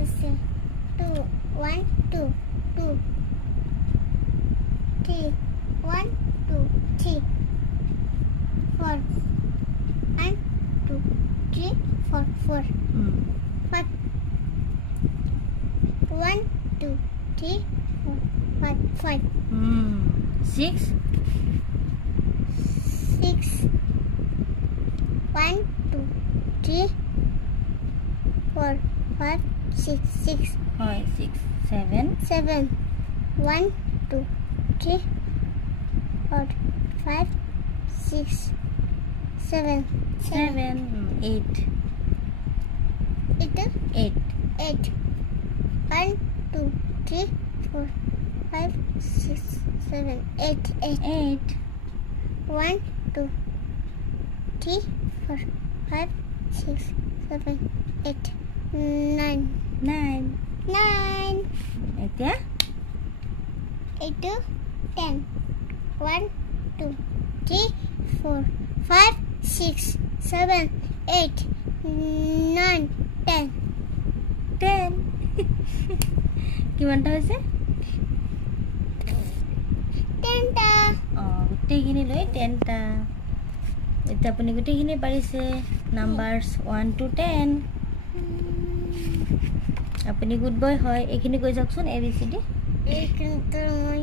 2 1 2 2 3 1 2 3 4 1 2 3 4 4 5 1 2 3 4 5 6 6 1 2 3 4 5 6 6 হয় 6 7 7 1 2 3 4 5 6 7 7 8 8 8 8 1 2 3 4 5 6 7 8 8 8 1 2 3 4 5 6 7 8 9 9 9 এতিয়া 8 10 1 2 3 4 5 6 7 8 9 10 10 কিমানটা হৈছে 10টা গোটেইখিনি লৈ 10টা এতিয়া আপুনি গোটেইখিনি পাৰিছে নাম্বাৰছ 1 to 10 আপুনি গুড বয় হয় এইখিনি কৈ যাওকচোন ABCD কিন্তু মই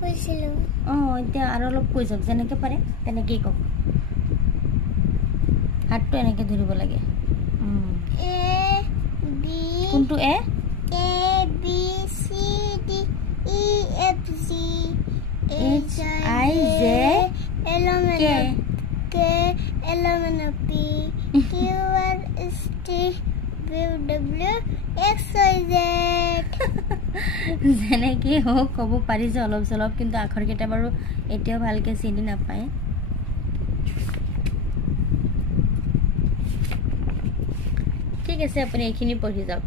কৈছিলো এতিয়া আৰু অলপ কৈ যাওক যেনেকৈ পাৰে তেনেকেই কওক হাতটো এনেকৈ ধৰিব লাগে A B কোনটো A B C D E F G H I J K K L M N P Q R S T V W X Y Z যেনেকৈ হওক ক'ব পাৰিছে অলপ চলপ কিন্তু আখৰকেইটা বাৰু এতিয়াও ভালকৈ চিনি নাপায় ঠিক আছে আপুনি এইখিনি পঢ়ি যাওক